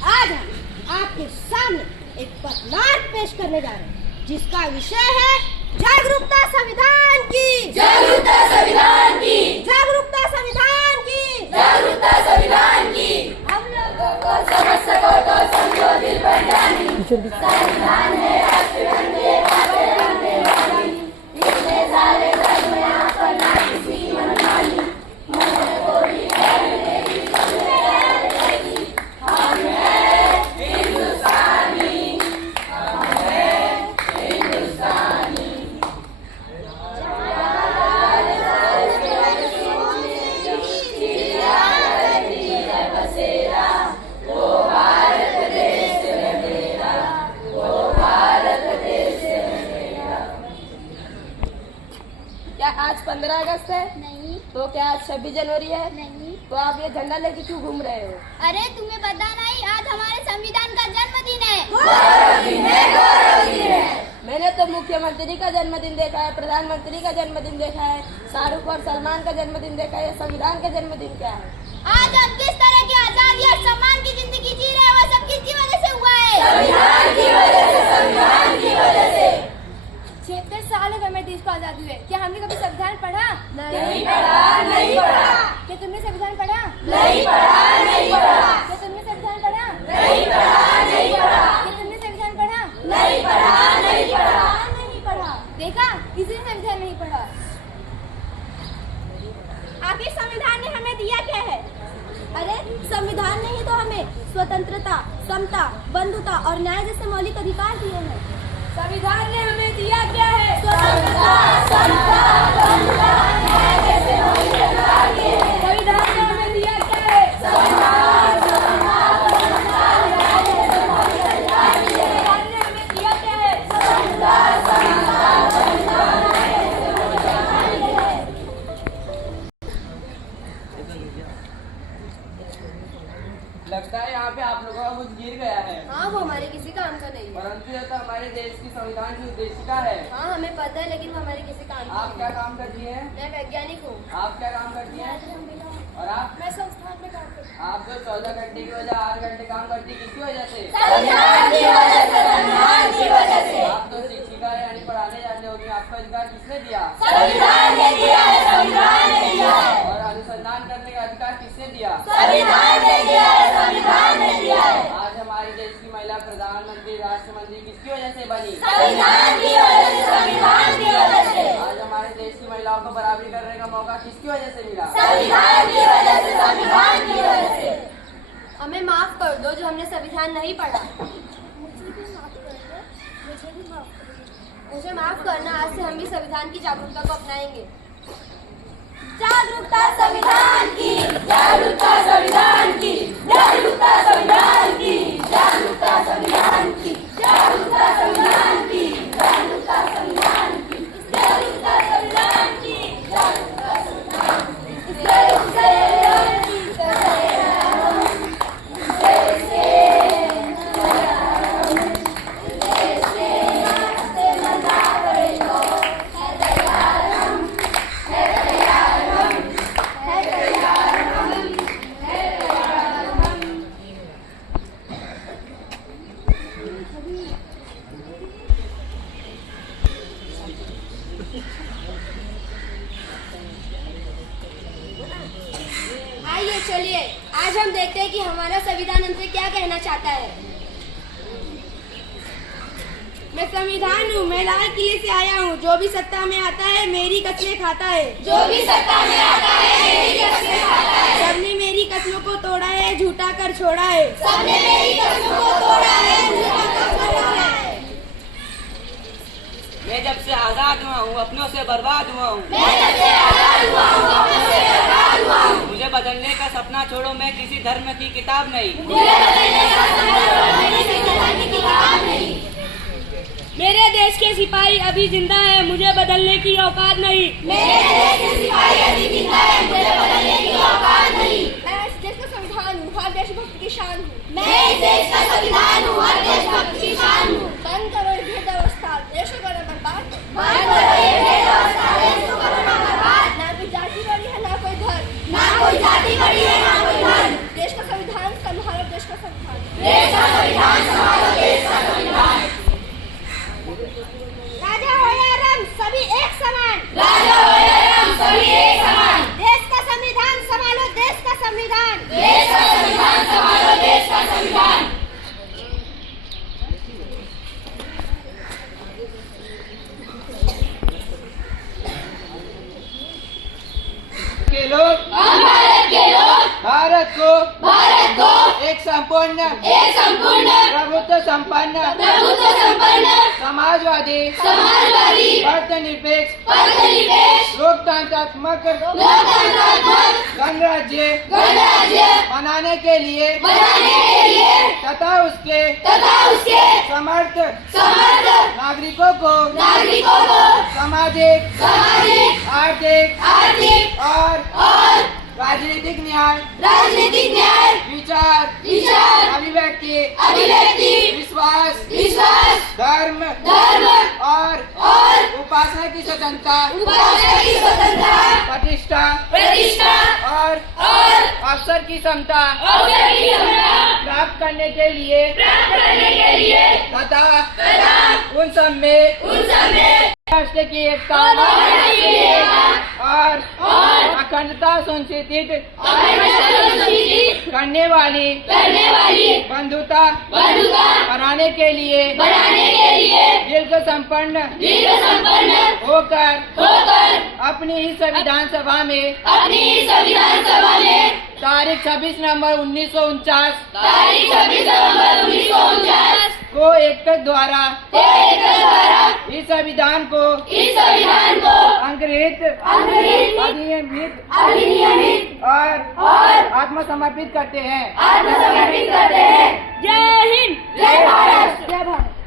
आज हम आपके सामने एक पथनार पेश करने जा रहे हैं जिसका विषय है जागरूकता संविधान की, जागरूकता संविधान की, जागरूकता संविधान की, जागरूकता संविधान की। हम लोगों को समझ सको तो समझो दिल पर जानी, संविधान है राष्ट्रगान के बातें करने वाली, इतने सारे धर्म यहाँ पर ना किसी की मनमानी, मुझे कोई है मेरी जिम्मेदारी रहेगी, हम हैं हिंदुस्तानी, हम हैं हिंदुस्तानी। क्या आज 15 अगस्त है? नहीं तो क्या आज 26 जनवरी है? नहीं। तो आप ये झंडा लेके क्यों घूम रहे हो? अरे तुम्हें पता नहीं, आज हमारे संविधान का जन्मदिन है। गौरव दिन है, गौरव दिन है। मैंने तो मुख्यमंत्री का जन्मदिन देखा है, प्रधानमंत्री का जन्मदिन देखा है, शाहरुख और सलमान का जन्मदिन देखा है। संविधान का जन्मदिन क्या है? आज हम किस तरह की आजादी और सम्मान की जिंदगी जी रहे हैं, वो सब किसकी वजह से हुआ है? संविधान की वजह से, संविधान की वजह से। 76 साल हो गए हमारे देश को आजादी हुए। क्या हमने कभी संविधान पढ़ा? नहीं पढ़ा, नहीं पढ़ा। क्या तुमने संविधान पढ़ा? नहीं पढ़ा, नहीं पढ़ा। क्या तुमने संविधान पढ़ा? नहीं पढ़ा, नहीं पढ़ा। क्या तुमने संविधान पढ़ा? नहीं पढ़ा, नहीं पढ़ा। नहीं पढ़ा। देखा, किसी ने संविधान नहीं पढ़ा। आखिर संविधान ने हमें दिया क्या है? अरे संविधान ने ही तो हमें स्वतंत्रता, समता, बंधुता और न्याय जैसे मौलिक अधिकार दिए हैं। संविधान ने हमें दिया क्या है? स्वतंत्रता, समता, बंधुता, न्याय जैसे मौलिक अधिकार दिए हैं। संविधान ने हमें दिया क्या है? सम्मान, सम्मान, बंधुता, न्याय जैसे मौलिक अधिकार दिए हैं। संविधान ने हमें दिया क्या है? स्वतंत्रता, सम्मान, बंधुता, न्याय जैसे मौलिक अधिकार दिए हैं। लगता है यहाँ पे आप लोगों का कुछ गिर गया है, हाँ, वो हमारे किसी काम का नहीं है। परंतु यह तो हमारे देश की संविधान की उद्देशिका है। हाँ, हमें पता है, लेकिन वो हमारे किसी काम का आप क्या काम करती हैं? मैं वैज्ञानिक हूँ। आप क्या काम करती हैं? और आप? मैं संस्थान में काम करती हूँ। आप जो 14 घंटे की वजह 8 घंटे काम करती है, किसकी वजह से? संविधान की वजह से, संविधान की वजह से। आप तो शिक्षिका है, यानी पढ़ाने जाते होगी। आपको अधिकार किसने दिया? संविधान ने दिया है, संविधान ने दिया है। और अनुसंधान करने का अधिकार किसने दिया? संविधान ने दिया है, संविधान ने दिया है। आज हमारे देश की महिला प्रधानमंत्री, राष्ट्रमंत्री किसकी वजह से बनी? संविधान की वजह से, संविधान की वजह से। आज हमारे देश की महिलाओं को बराबरी करने का मौका किसकी वजह से मिला? संविधान की वजह से, संविधान की वजह से। हमें माफ कर दो जो हमने संविधान नहीं पढ़ा। मुझे माफ करना, आज से हम भी संविधान की जागरूकता को अपनाएंगे। जागरूकता संविधान की, जागरूकता संविधान की, जागरूकता संविधान की, जागरूकता संविधान की, जागरूकता संविधान की, जागरूकता संविधान की, जागरूकता संविधान की, जागरूकता संविधान आइए चलिए, आज हम देखते हैं कि हमारा संविधान हमसे क्या कहना चाहता है। मैं संविधान हूँ, मैं लाल किले से आया हूँ। जो भी सत्ता में आता है मेरी कस्में खाता है। जो भी सत्ता में आता है मेरी कसमें खाता है। सबने मेरी कसमों को तोड़ा है, झूठा कर छोड़ा है। सबने मेरी कसमों को तोड़ा है, झूठा कर छोड़ा है। मैं जब से आजाद हुआ हूँ अपनों से बर्बाद हुआ हूँ। मैं जब से आजाद हुआ हूँ अपनों से बर्बाद हुआ हूँ। मुझे बदलने का सपना छोड़ो, मैं किसी धर्म की किताब नहीं। मुझे बदलने का सपना छोड़ो, मैं किसी धर्म की किताब नहीं। मेरे देश के सिपाही अभी जिंदा है, मुझे बदलने की औकात नहीं। मेरे देश के सिपाही अभी जिंदा है, मुझे बदलने की औकात नहीं। मैं इस देश का संविधान हूँ, हर देशभक्त की शान हूँ। मैं इस देश का संविधान हूँ, हर देशभक्त की शान हूँ। बंद करो ये भेद व्यवस्था, देश को करो बर्बाद। बंद करो ये भेद व्यवस्था, देश को करो ना बर्बाद। ना कोई जाति बड़ी है, ना कोई धर्म। ना कोई जाति बड़ी है, ना कोई धर्म। देश का संविधान संभालो, देश का संविधान। देश देश का संविधान संभालो, देश का संविधान। के लोग, हम भारत के लोग, भारत को एक संपूर्ण प्रभुत्व संपन्न समाजवादी धर्मनिरपेक्ष लोकतंत्रात्मक गणराज्य बनाने के लिए तथा उसके समर्थ नागरिकों को सामाजिक आर्थिक और राजनीतिक न्याय विचार अभिव्यक्ति विश्वास धर्म और उपासना की स्वतंत्रता प्रतिष्ठा और अवसर की समता प्राप्त करने के लिए तथा उन सब में राष्ट्र की एकता और अखंडता सुनिश्चित करने वाली बंधुता बनाने के लिए दीर्घ संपन्न होकर अपनी ही संविधान सभा में तारीख 26 नवंबर 1949 को एकता द्वारा इस संविधान को अंग्रहित अधिनियमित और आत्मसमर्पित करते हैं। जय हिंद, जय भारत।